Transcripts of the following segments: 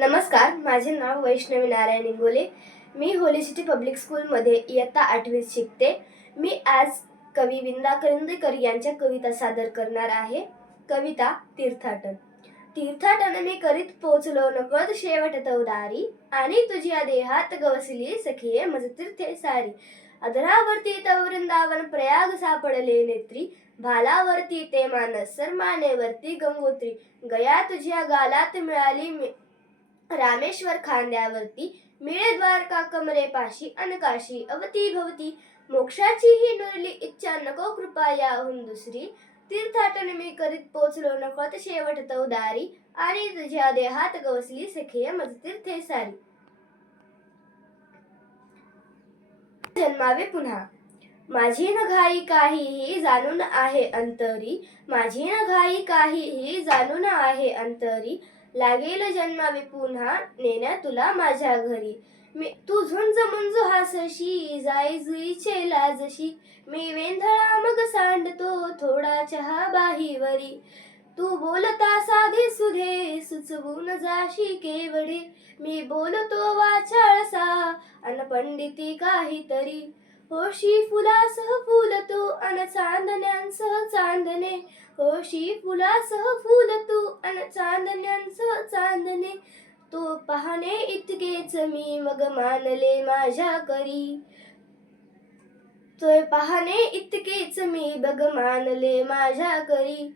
नमस्कार माझे नाव वैष्णवी नारायण इंगोले. मी होली सिटी पब्लिक स्कूलमध्ये इयत्ता आठवीत शिकते. मी आज कवी विंदा करंदीकर यांच्या कविता सादर करणार आहे. कविता तीर्थाटन. तीर्थाटन मी करीत पोचलो नकळत शेवट तवदारी आणि तुझ्या देहात गवसली सखिये मज तीर्थे सारी. अधरावरती तव वृंदावन प्रयाग सापडले नेत्री. भालावरती ते मानस सरमानेवरती गंगोत्री. गया तुझ्या गालात मिळाली मी- रामेश्वर खांद्यावरती मिळे द्वारका कमरे पाशी अनकाशी अवती भवती. मोक्षाची ही नुरली इच्छा नको कृपा याहून दुसरी. तीर्थाटन मी करीत पोचलो नकळत शेवट तवदारी आणि तुझ्या देहात गवसली सखिय मज तीर्थे सारी. जन्मावे पुन्हा. माझी न घाई काहीही जाणून आहे अंतरी. माझी न घाई काहीही जाणून आहे अंतरी. लागेल जन्मावे पुन्हा नेण्या तुला माझ्या घरी. मी तू झुंज मुंज हासशी जाई जुईचे लाजशी. मी वेंधळा मग सांडतो थोडा चहा बाहीवरी. तू बोलता साधे सुधे सुचवून जाशी केवढे. मी बोलतो वाचाळसा अन पंडिती काहीतरी. होशी फुलासह फुलतो अन चांदण्यांसह चांदणे. होशी फुलासह फुलतो अन चांदण्या चांदणे तो पाहणे इतकेच मी मग मानले माझ्या करी तो पाहणे इतकेच मी बघ मानले माझ्या करी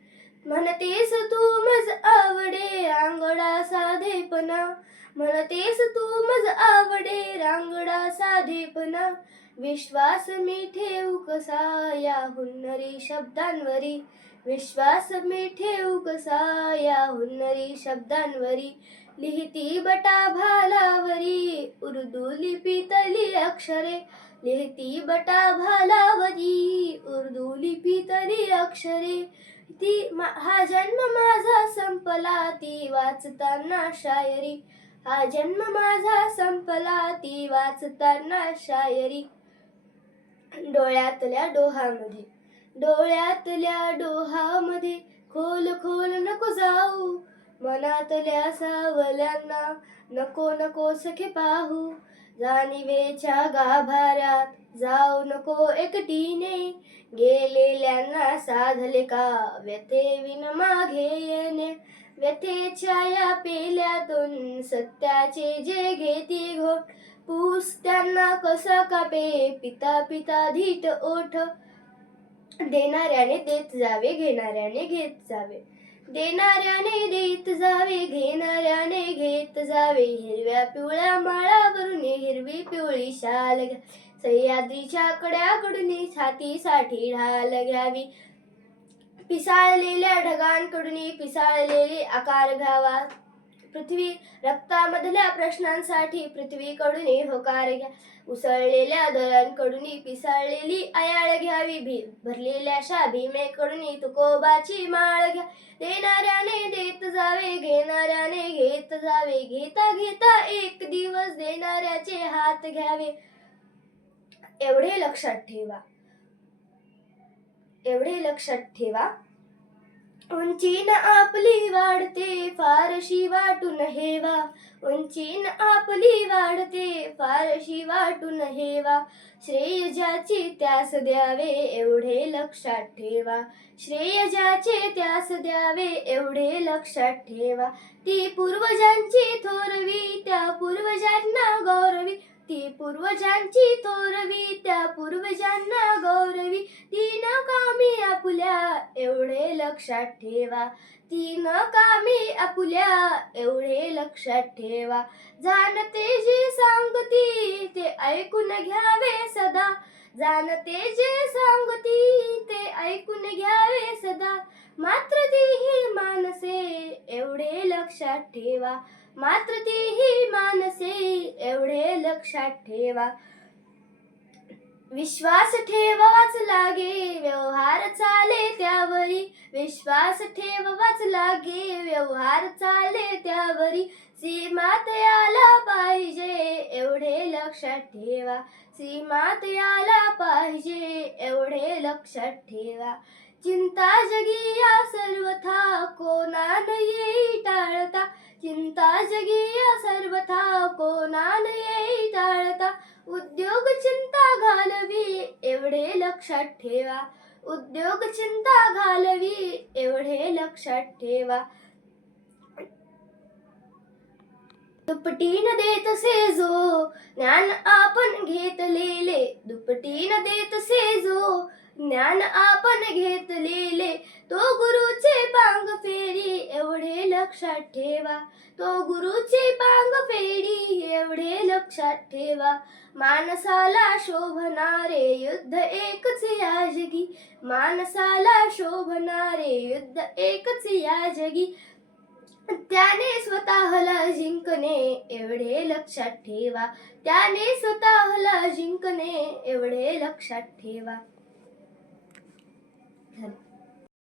म्हणतेस तू मज आवडे रांगडा साधेपणा म्हणतेस तू मज आवडे रांगडा साधेपणा विश्वास मी ठेवू कसा या हुन्नरी शब्दांवरी? विश्वास मी ठेवू कसा या हुन्नरी शब्दांवरी? लिहिती बटा भालावरी उर्दू लिपीतली अक्षरे. लिहिती बटा भालावरी उर्दू लिपीतली अक्षरे. ती हा जन्म माझा संपला ती वाचताना शायरी. हा जन्म माझा संपला ती वाचताना शायरी. डोळ्यातल्या डोहामध्ये डोळ्यातल्या डोहामध्ये खोल खोल नको जाऊ. मनातल्या सावल्यांना नको नको सखे पाहू. जाणीवेच्या गाभाऱ्यात जाऊ नको एकटीने. गेलेल्यांना साधले का व्यथे विन मागे येणे. व्यथेच्या या पेल्यातून सत्याचे जे घेती घो पूस त्यांना कसा कापे? पिता पिता धीट ओठ. देणाऱ्याने देत जावे घेणाऱ्याने घेत जावे. देणाऱ्याने देत जावे घेणाऱ्याने घेत जावे. हिरव्या पिवळ्या माळावरून हिरवी पिवळी शाल घ्या. सह्याद्रीच्या कड्याकडून छातीसाठी ढाल घ्यावी. पिसाळलेल्या ढगांकडून पिसाळलेले आकार घ्यावा. पृथ्वी रक्तामधल्या प्रश्नांसाठी पृथ्वीकडून होकार घ्या. उसळलेल्या दरांकडून पिसाळलेली आयाळ घ्यावी. भी भरलेल्या भीमेकडून तुकोबाची माळ घ्या. देणाऱ्याने देत जावे घेणाऱ्याने घेत जावे. घेता घेता एक दिवस देणाऱ्याचे हात घ्यावे. एवढे लक्षात ठेवा. एवढे लक्षात ठेवा. उंचीन आपली वाढते फारशी वाटून हेवा उंचीन आपली वाढते फारशी वाटून हेवा श्रेय ज्याचे त्यास द्यावे एवढे लक्षात ठेवा श्रेय ज्याचे त्यास द्यावे एवढे लक्षात ठेवा ती पूर्वजांची थोरवी त्या पूर्वजांना गौरवी ती पूर्वजांची थोरवी त्या पूर्वजांना गौरवी. ती न कामी आपुल्या एवढे लक्षात ठेवा. ती न कामी आपुल्या एवढे लक्षात ठेवा. जाणते जे सांगती ते ऐकून घ्यावे सदा. जाणते जे सांगती ते ऐकून घ्यावे सदा. मात्र तीही मानसे एवढे लक्षात ठेवा. मात्र तीही मानसे एवढे लक्षात ठेवा. विश्वास ठेवाच लागे व्यवहार चाले त्यावरी. विश्वास ठेवाच लागे व्यवहार चाले त्यावरी. सीमात याला पाहिजे एवढे लक्षात ठेवा. सीमात याला पाहिजे एवढे लक्षात ठेवा. चिंता जगी या सर्वथा कोणा येई टाळता. चिंता जगिया सर्वथा कोणान येई टाळता. उद्योग चिंता घालवी एवढे लक्षात ठेवा. उद्योग चिंता घालवी एवढे लक्षात ठेवा. दुपटीन देत से जो ज्ञान आपण घेतलेले दुपटीन देत से जो ज्ञान आपण घेतलेले. तो गुरुचे पांग फेरी एवढे लक्षात ठेवा. तो गुरुचे पांग फेरी एवढे लक्षात ठेवा. माणसाला शोभणारे युद्ध एकच या जगी. माणसाला शोभणारे युद्ध एकच या जगी. त्याने स्वतःला जिंकणे एवढे लक्षात ठेवा. त्याने स्वतःला जिंकणे एवढे लक्षात ठेवा. धन्यवाद